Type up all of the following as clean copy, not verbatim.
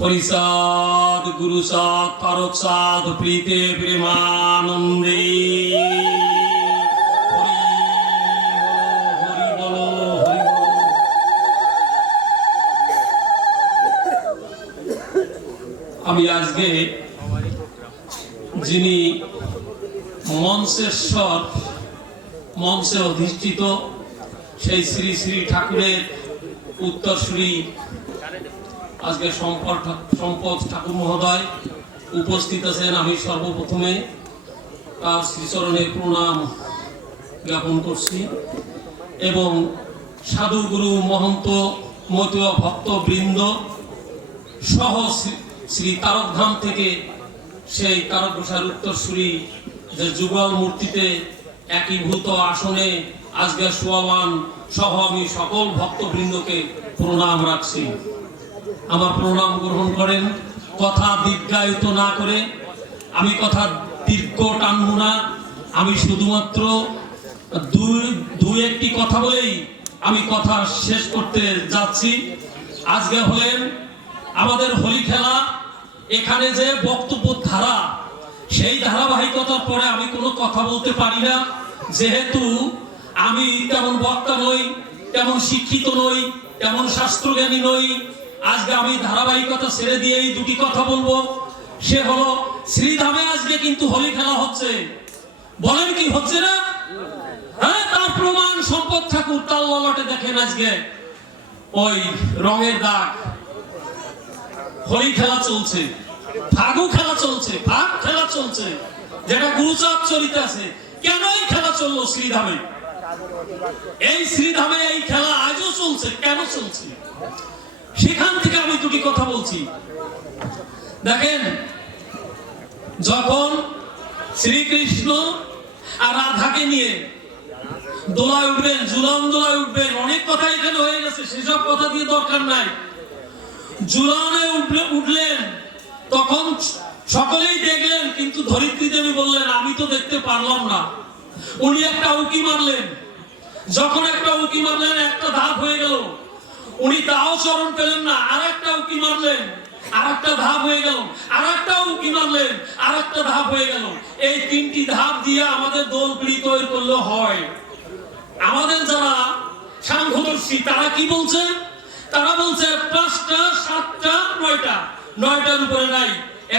परिसाद गुरुसाद तारकसाद प्रीते प्रेमानंदे हरि बोलो हरि बोलो। আমি আজকে যিনি মঞ্চেশ্বর মঞ্চে অধিষ্ঠিত সেই শ্রী শ্রী ঠাকুরের উত্তরসূরি আজকে সম্পদ ঠাকুর মহোদয় উপস্থিত আছেন। আমি সর্বপ্রথমে তার শ্রীচরণে প্রণাম জ্ঞাপন করছি এবং সাধু গুরু মহন্ত মতুয়া ভক্তবৃন্দ সহ শ্রী তারকধাম থেকে সেই তারক ঘোষার উত্তরসূরি যে যুগল মূর্তিতে একীভূত আসনে আজকে সোয়াবান সহ আমি সকল ভক্তবৃন্দকে প্রণাম রাখছি। আমার প্রণাম গ্রহণ করেন। কথা দীর্ঘায়িত না করে আমি কথা দীর্ঘ টানব না। আমি শুধুমাত্র দুই একটি কথা বলেই আমি কথা শেষ করতে যাচ্ছি। আজকে হলেন আমাদের হোলি খেলা, এখানে যে বক্তব্য ধারা সেই ধারাবাহিকতার পরে আমি কোনো কথা বলতে পারি না, যেহেতু আমি তেমন বক্তা নই, তেমন শিক্ষিত নই, তেমন শাস্ত্রজ্ঞানী নই। আজকে আমি ধারাবাহিকতা ছেড়ে দিয়েই দুটি কথা বলবো। সে হলো শ্রীধামে আজকে কিন্তু হোলি খেলা হচ্ছে, বলেন কি হচ্ছে না? হ্যাঁ, তার প্রমাণ সম্পদ ঠাকুর তার ললাটে দেখেন আজকে ওই রঙের দাগ। হোলি খেলা চলছে, ফাগু খেলা চলছে, ভাগ খেলা চলছে, যেটা গুরুচাপ চলিতে আছে। কেন এই খেলা চললো শ্রীধামে? এই শ্রীধামে এই খেলা আজও চলছে, কেন চলছে? সেখান থেকে আমি দুটি কথা বলছি। দেখেন, যখন শ্রীকৃষ্ণ আর রাধাকে নিয়ে দোলায় উঠবেন, ঝুলন দোলায় উঠবেন, অনেক কথা এখানে হয়ে গেছে, সেসব কথা দিয়ে দরকার নাই। ঝুলনে উঠলেন, তখন সকলেই দেখলেন, কিন্তু ধরিত্রী দেবী বললেন আমি তো দেখতে পারলাম না। উনি একটা উকি মারলেন, যখন একটা উকি মারলেন একটা ধাপ হয়ে গেল, উনি তাও চরণ পেলেন না, আর একটা উকি মারলেন, আর একটা ধাপ হয়ে গেল, আর একটা উকি মারলেন, আর একটা ধাপ হয়ে গেল। এই তিনটি ধাপ দিয়ে আমাদের দোল পিড়ি তৈরি করলে হয়। আমাদের যারা সাংখ্যদর্শী তারা কি বলছে? তারা বলছে 5টা 7টা 9টা, 9টার উপরে নাই,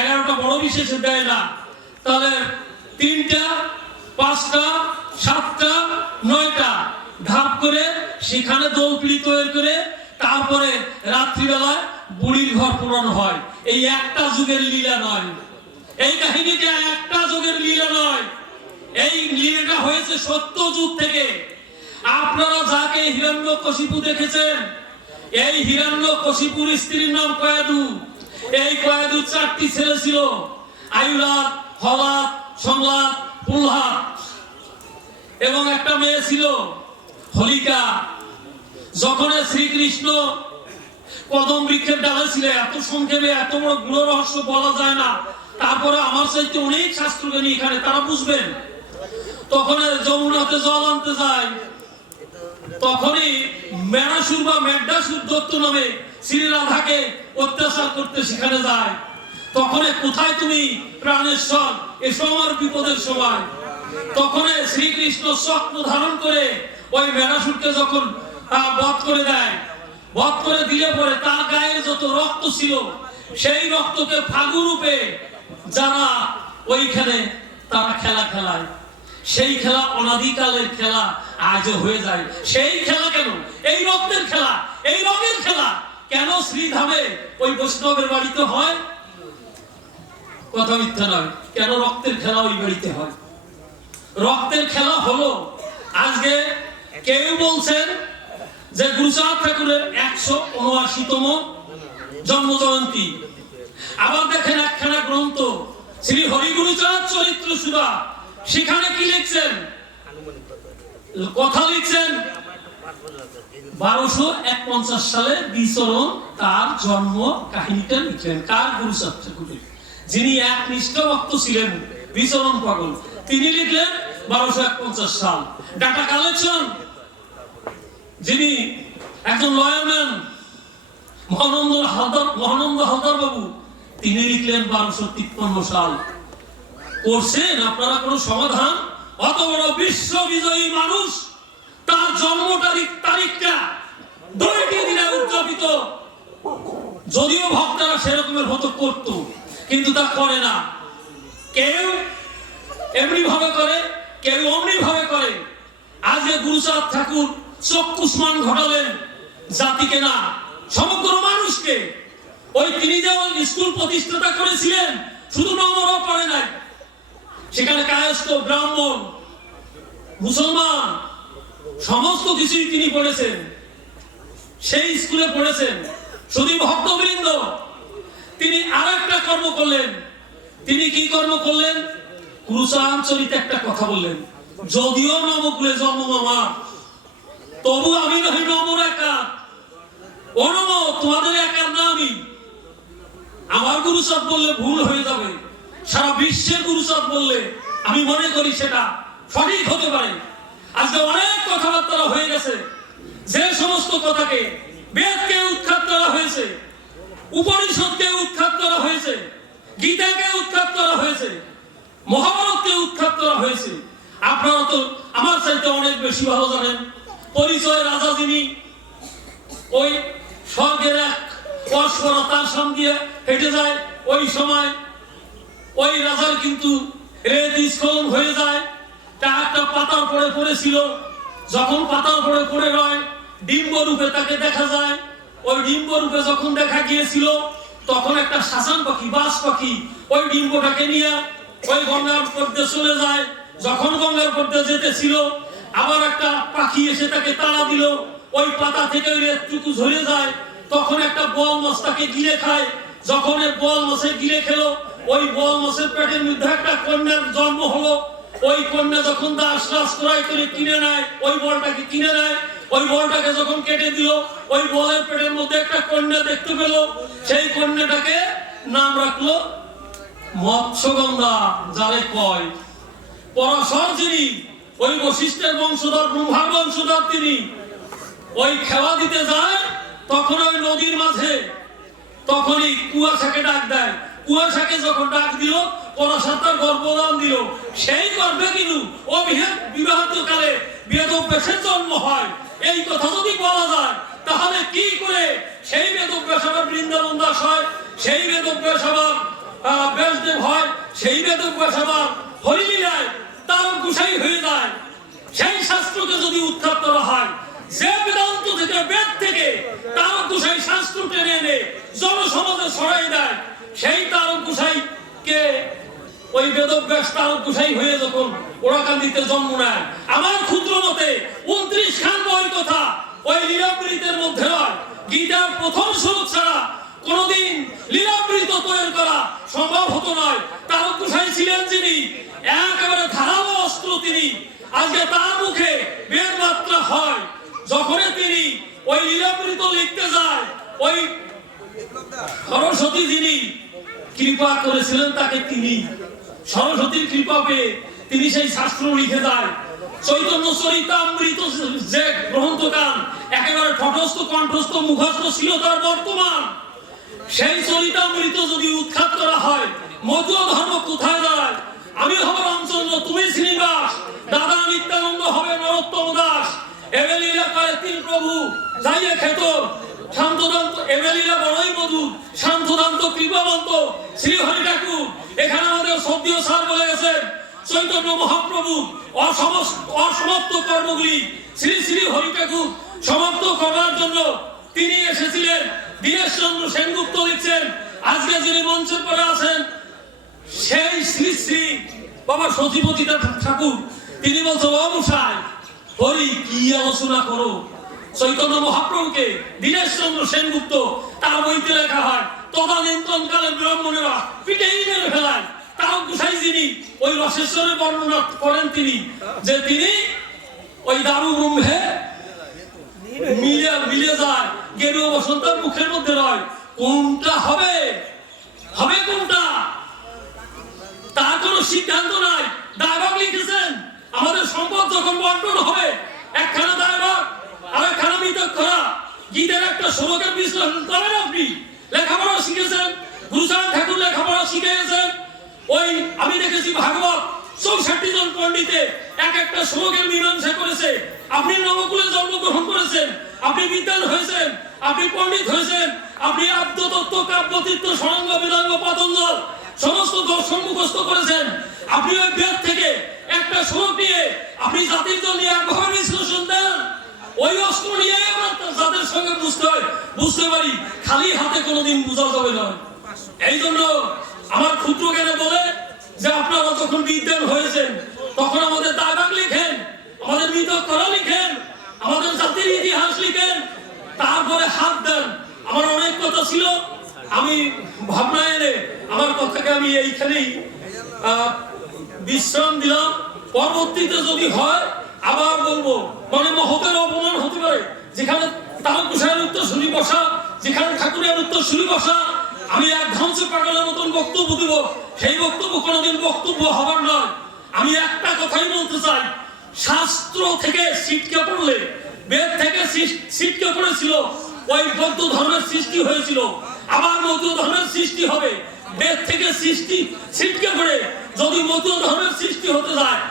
11টা বড় বিশেষে দেয় না। তাহলে 3টা 5টা 7টা 9টা ধাপ করে সেখানে দোল পিড়ি তৈরি করে তারপরে রাত্রিবেলায় বুড়ির ঘর পুরানো হয়। এই একটা যুগের লীলা নয়, এই কাহিনীটা একটা যুগের লীলা নয়, এই লীলাটা হয়েছে 70 যুগ থেকে। আপনারা যাকে হিরণ্যকশিপু দেখেছেন, এই হিরণ্যকশিপুর স্ত্রীর নাম কয়াদু। এই কয়াদুর 4টি ছেলে ছিল, আয়ুলাদ, হলাদ, সংলাদ, প্রহ্লাদ, এবং একটা মেয়ে ছিল হোলিকা। যখন শ্রীকৃষ্ণ কদম বৃক্ষের ডালে ছিল, এত সংক্ষেপে এত বড় গুড় রহস্য বলা যায় না, তারপরে আমার চাইতে অনেক শাস্ত্রজ্ঞানী এখানে, তারা বুঝবেন। তখন যমুনাতে জল আনতে যায়, তখনই মেরাসুর বা মেড্ডাসুর দত্ত নামে শ্রী রাধাকে অত্যাচার করতে সেখানে যায়। তখন কোথায় তুমি প্রাণেশ্বর, এসো আমার বিপদের সময়। তখন শ্রীকৃষ্ণ স্বপ্ন ধারণ করে ওই মেরাসুরকে যখন বধ করে দেয়, বধ করে দিলে পরে তার গায়ে যত রক্ত ছিল সেই রক্তকে ফাগু রূপে যারা ওইখানে তারা খেলা খেলায়। সেই খেলা অনাদিকালের খেলা আজও হয়ে যায়। সেই খেলা কেন? এই রক্তের খেলা, এই রঙের খেলা কেন শ্রীধামে ওই বৈষ্ণবের বাড়িতে হয়? কথা মিথ্যা নয়। কেন রক্তের খেলা ওই বাড়িতে হয়? রক্তের খেলা হলো আজকে কেউ বলছেন যে গুরুচাঁদ ঠাকুরের 179তম জন্ম জয়ন্তী। আবার দেখেন একখানা গ্রন্থ শ্রী হরিগুরুচাঁদ চরিত্র সুধা, সেখানে কি লিখছেন? কথা লিখছেন 1251 সালে বিচরণ তার জন্ম কাহিনীটা লিখলেন। কার? গুরুচাঁদ ঠাকুরের, যিনি একনিষ্ঠ ভক্ত ছিলেন, বিচরণ পাগল, তিনি লিখলেন 1251 সাল। ডাটা কালেকশন, যিনি একজন লয়ারম্যান মহানন্দ হালদার বাবু তিনি লিখলেন 1253 সাল। করছেন আপনারা কোন সমাধান? অত বড় বিশ্ব বিজয়ী মানুষ, তার জন্ম তারিখটা 2টি দিনে উদযাপিত, যদিও ভক্তরা সেরকমের হতো করত, কিন্তু তা করে না। কেউ এমনি ভাবে করে, কেউ অমনি ভাবে করে। আজকে গুরুচাঁদ ঠাকুর চক্ষুষ্মান ঘটালেন জাতিকে না, সমগ্র মানুষকে। ওই তিনি যেমন স্কুল প্রতিষ্ঠাতা করেছিলেন, শুধু নম্বরও পড়ে নাই, সেখানে কায়স্থ, ব্রাহ্মণ, মুসলমান সমস্ত কিছুই তিনি পড়েছেন, সেই স্কুলে পড়েছেন। শুধু ভক্তবৃন্দ, তিনি আর একটা কর্ম করলেন। তিনি কি কর্ম করলেন? গুরুচাঁদ চরিতে একটা কথা বললেন, যদিও নবকুলে জন্ম আমার, তবু আমি নহি নমর একা। ও নম, তোমাদের একার না আমি। আমার গুরুচাঁদ বললে ভুল হয়ে যাবে, সারা বিশ্বের গুরুচাঁদ বললে আমি মনে করি সেটা সঠিক হতে পারে। আজকে অনেক কথাবার্তা হয়ে গেছে, যে সমস্ত কথাকে বেদকে উৎখাত করা হয়েছে, উপনিষদকে উৎখাত করা হয়েছে, গীতাকে উৎখাত করা হয়েছে, মহাভারতকে উৎখাত করা হয়েছে। আপনারা তো আমার চাইতে অনেক বেশি ভালো জানেন। পরিচয় রাজা যিনি, ওই স্বর্গের এক অশ্বরা তার সামনে হেঁটে যায়, ওই সময় ওই রাজার কিন্তু হৃদস্খলন হয়ে যায়। তা একটা পাতার পরে পড়েছিল, যখন পাতার পরে পড়ে রয় ডিম্ব রূপে তাকে দেখা যায়। ওই ডিম্ব রূপে যখন দেখা গিয়েছিল, তখন একটা শাসান পাখি, বাস পাখি ওই ডিম্বটাকে নিয়ে ওই গঙ্গার পথে চলে যায়। যখন গঙ্গার পথে যেতেছিল, আবার একটা পাখি এসে তাকে তাড়া দিল, ওই পাতা থেকে ওই রেতটুকু ঝরে যায়। তখন একটা বল মাছ তাকে গিলে খায়। যখন এই বল মাছে গিলে খেলো, ওই বল মাছের পেটের মধ্যে একটা কন্যার জন্ম হলো। ওই কন্যা যখন দাস রাজ ক্রয় করে কিনে নেয়, ওই বলটাকে কিনে নেয়, ওই বলটাকে যখন কেটে দিল, ওই বলের পেটের মধ্যে একটা কন্যা দেখতে পেল। সেই কন্যাটাকে নাম রাখলো মৎস্যগন্ধা, যারে কয় পরাশর যিনি, ওই বশিষ্ঠের বংশধর, ব্রহ্মার বংশধর তিনি। ওই খেলা দিতে যায়, তখন ওই নদীর মাঝে তখনই কুয়াশাকে ডাক দেয়। কুয়াশাকে যখন ডাক দিল, পরাশর তার গর্ভদান দিল। সেই গর্ভে কিন্তু বিবাহিত কালে বেদব্যাসের জন্ম হয়। এই কথা যদি বলা যায়, তাহলে কি করে সেই বেদব্যাস আবার বৃন্দাবন দাস হয়, সেই বেদব্যাস আবার ব্যাসদেব হয়, সেই বেদব্যাস আবার হরিলীলায় তার গুসাই হয়ে যায়। সেই শাস্ত্রকে যদি উৎখাত করা হয়, যে বেদান্ত থেকে, বেদ থেকে তার গুসাই শাস্ত্র টেনে এনে জনসমাজে ছড়াই দেয়, সেই তারক গোসাই কে ওই বেদব্যাস তারক গোসাই হয়ে যখন ওরাকান্দিতে জন্ম নেয়, আমার ক্ষুদ্র মতে 29 খান বই কথা ওই লীলামৃতের মধ্যে হয়। গীতার প্রথম শ্লোক ছাড়া কোনদিন লীলামৃত তৈরি করা সম্ভব হতো নয়। তারক গোসাই ছিলেন যিনি, একেবারে ধারালো অস্ত্র তিনি। আজকে তার মুখে বেদ মাত্রা হয়। যখন তিনি ওই লীলামৃত লিখতে যায়, ওই সরস্বতী যিনি কৃপা করেছিলেন তাকে, তিনি সরস্বতীর কৃপা পেয়ে তিনি সেই শাস্ত্র লিখে যায়। চৈতন্য চরিতামৃত যে গ্রন্থকান একেবারে ঠটস্থ, কণ্ঠস্থ, মুখস্থ ছিল তার বর্তমান, সেই চরিতামৃত যদি উৎখাত করা হয়, মতুয়া ধর্ম কোথায় দাঁড়ায়? আমি হব রামচন্দ্র, তুমি শ্রীনিবাস, দাদা নিত্যানন্দ হবে নরোত্তম দাস। এবেলীলা করে তিন প্রভু যাইয়ে খেত, শান্তদান্ত এবেলীলা বড়ই মধুর, শান্তদান্ত কৃপাবন্ত শ্রীহরি ঠাকুর। এখানে আমাদের সদ্য স্যার বলে গেছেন, চৈতন্য মহাপ্রভু অসমাপ্ত কর্মগুলি শ্রী শ্রী হরি ঠাকুর সমাপ্ত করার জন্য তিনি এসেছিলেন। দীনেশ চন্দ্র সেনগুপ্ত লিখছেন, আজকে যিনি মঞ্চের পরে আছেন সেই শ্রী শ্রী বাবা সতীপতি ঠাকুর, তিনি বলছেন, অবসায় হরি কি আলোচনা করো। চৈতন্য মহাপ্রভুকে দীনেশ চন্দ্র সেনগুপ্ত তার বইতে লেখা হয়, তদানীন্তন কালে ব্রাহ্মণেরা পিঠেই মেরে ফেলায়। তারক গোসাই যিনি ওই রসেশ্বরের বর্ণনা করেন, তিনি যে তিনি ওই দারু ব্রহ্মে মিলে যায়, গেরুয়া বসন্তের মুখের মধ্যে রয়। কোনটা হবে, হবে কোনটা, তার কোনো সিদ্ধান্ত নাই। দায়ভাগ লিখেছেন, আমাদের সম্পদ যখন বন্টন হবে, একখানা দায়ভাগ আর একখানা মিতক করা। গীতার একটা শ্লোকের বিশ্লেষণ করেন ওই আমি দেখেছি ভাগবত 64 জন পণ্ডিতে এক একটা শ্লোকের মীমাংসা করেছে। আপনি নবকুলে জন্মগ্রহণ করেছেন, আপনি বিদ্বান হয়েছেন, আপনি পণ্ডিত হয়েছেন, আপনি আদ্যতত্ত্ব কাব্যতীর্থ ষড়ঙ্গ বেদাঙ্গ পতঞ্জল সমস্ত দর্শন মুখস্থ করেছেন। আপনি ওই বেদ থেকে একটা শ্লোক নিয়ে আপনি জাতির জন্য একভাবে বিশ্লেষণ দেন। ওই অস্ত্র নিয়ে আমরা যাদের সঙ্গে বুঝতে পারি, খালি হাতে কোনোদিন বোঝা যাবে না। এই জন্য আমার ক্ষুদ্র জ্ঞানে বলে যে আপনারা যখন বিদ্বান হয়েছেন তখন আমাদের দাবাগ লিখেন, আমাদের মৃতকরা লিখেন, আমাদের জাতির ইতিহাস লিখেন, তারপরে হাত দেন। আমার অনেক কথা ছিল, আমি ভাবনা এনে আমার কথাকে আমি এইখানেই বিশ্রাম দিলাম। পরবর্তীতে যদি হয় আবার বলবো, মানে মহতের অপমান হতে পারে। যেখানে তারকুশায়ের উত্তরসূরি বসা, যেখানে ঠাকুরের উত্তরসূরি বসা, আমি এক ধ্বংসে পাগলের মতন বক্তব্য দিব, সেই বক্তব্য কোনোদিন বক্তব্য হবার নয়। আমি একটা কথাই বলতে চাই, শাস্ত্র থেকে ছিটকে পড়লে, বেদ থেকে ছিটকে পড়েছিল, ওই বৌদ্ধ ধর্মের সৃষ্টি হয়েছিল, আবার বৌদ্ধ ধর্মের সৃষ্টি হবে। বেদ থেকে ছিটকে পড়ে যদি বৌদ্ধ ধর্মের সৃষ্টি হতে যায়,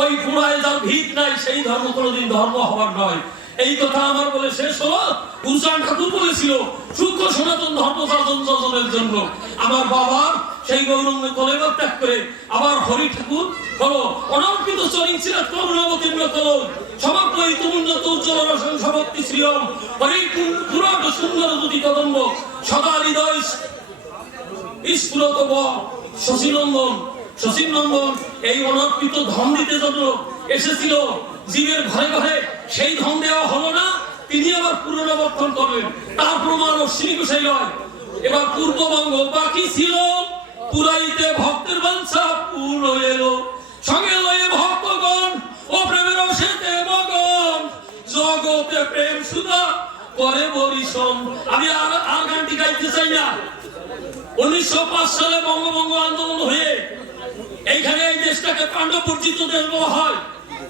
ওই পুরায় যার ভিত নাই সেই ধর্ম কোনোদিন ধর্ম হবার নয়। এই কথা আমার বলে শেষ হলো। গুরুচাঁদ ঠাকুর বলেছিল, সূক্ষ্ম সনাতন ধর্ম যাজনের জন্য। আমার বাবার সেই গৌরঙ্গ কলেবর ত্যাগ করে আবার হরি ঠাকুর হলো অনর্পিত চরিং সিরাত করুণাবতীর্ণ কলম সমাপ্তই তুমুন্নত উজ্জ্বল রসন সভক্তি শ্রিয়ম হরি পুরাট সুন্দর দুটি কদম্ব সদা হৃদয় স্ফুরত শশীনন্দন এই অনর্পিত ধন দিতে জন্য এসেছিল জীবের ঘরে ঘরে, সেই ধন দেওয়া হলো না, তিনি আবার পুনরাবর্তন করবেন। তার প্রমাণ অশ্বিনী গোসাই লয়। এবার পূর্ববঙ্গ বাকি ছিল, পুরাইতে ভক্তের বাঞ্ছা পূর্ণ এলো, সঙ্গে লয়ে ভক্তগণ ও প্রেমের অশেতে মগন, জগতে প্রেম সুধা করে বরিশন। আমি আর গানটি গাইতে চাই না। 1905 সালে বঙ্গভঙ্গ আন্দোলন হয়ে এইখানে এই দেশটাকে পাণ্ডবর্জিত দেশ বলা হয়।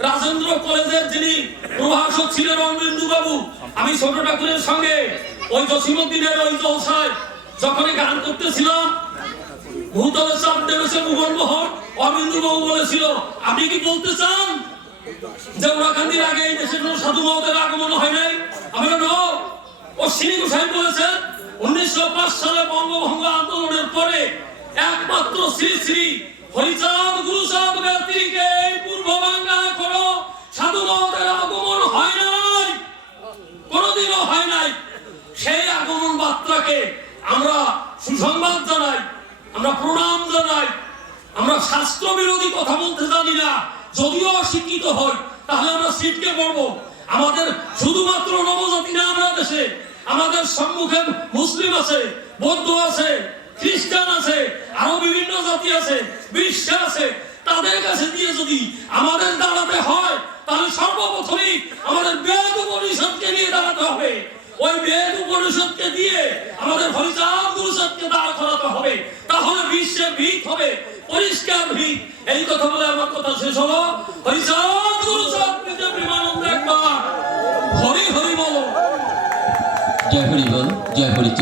রাজেন্দ্র কলেজের যিনি প্রভাষক ছিলেন অরবিন্দু বাবু, আমি ছোট ঠাকুরের সঙ্গে ওই জসিমউদ্দিনের ওই জলসায় যখন গান করতেছিলাম, ভূতলে চাপ দেবেছে ভুবন মোহন, অরবিন্দু বাবু বলেছিল, আপনি কি বলতে চান যে ওরাকান্দির আগে এই দেশে কোনো সাধু মহতের আগমন হয় নাই? আমি অশ্বিনী গোসাই বলেছেন 1905 সালে বঙ্গভঙ্গ আন্দোলনের পরে একমাত্র শ্রী শ্রী হরিচাঁদ গুরুচাঁদ ব্যক্তিকে এই পূর্ব বাংলায় কোনো সাধু মহতের আগমন হয় নাই, কোনোদিনও হয় নাই। সেই আগমন বার্তাকে আমরা সুসংবাদ জানাই, আমরা প্রণাম জানাই। আমরা শাস্ত্র বিরোধী কথা বলতে জানি না, যদিও অশিক্ষিত হই তাহলে আমরা ছিটকে পড়বো। আমাদের শুধুমাত্র নবজাতি না, আমরা দেশে আমাদের সম্মুখে মুসলিম আছে, বৌদ্ধ আছে, খ্রিস্টান আছে, আরো বিভিন্ন জাতি আছে, বিশ্ব আছে। তাদের কাছে দিয়ে যদি আমাদের দাঁড়াতে হয় তাহলে সর্বপ্রথমেই আমাদের বেদ উপনিষদকে নিয়ে দাঁড়াতে হবে। ওই বেদ উপনিষদকে দিয়ে আমাদের হরিচাঁদ গুরুচাঁদকে দাঁড় করাতে হবে, তাহলে বিশ্বের ভিত হবে পরিষ্কার ভিত। এই কথা বলে আমার কথা শেষ হলো। হরিচাঁদ গুরুচাঁদ প্রেমানন্দ একবার হরি হরি বলো। জয় হরি বল, জয় হরি।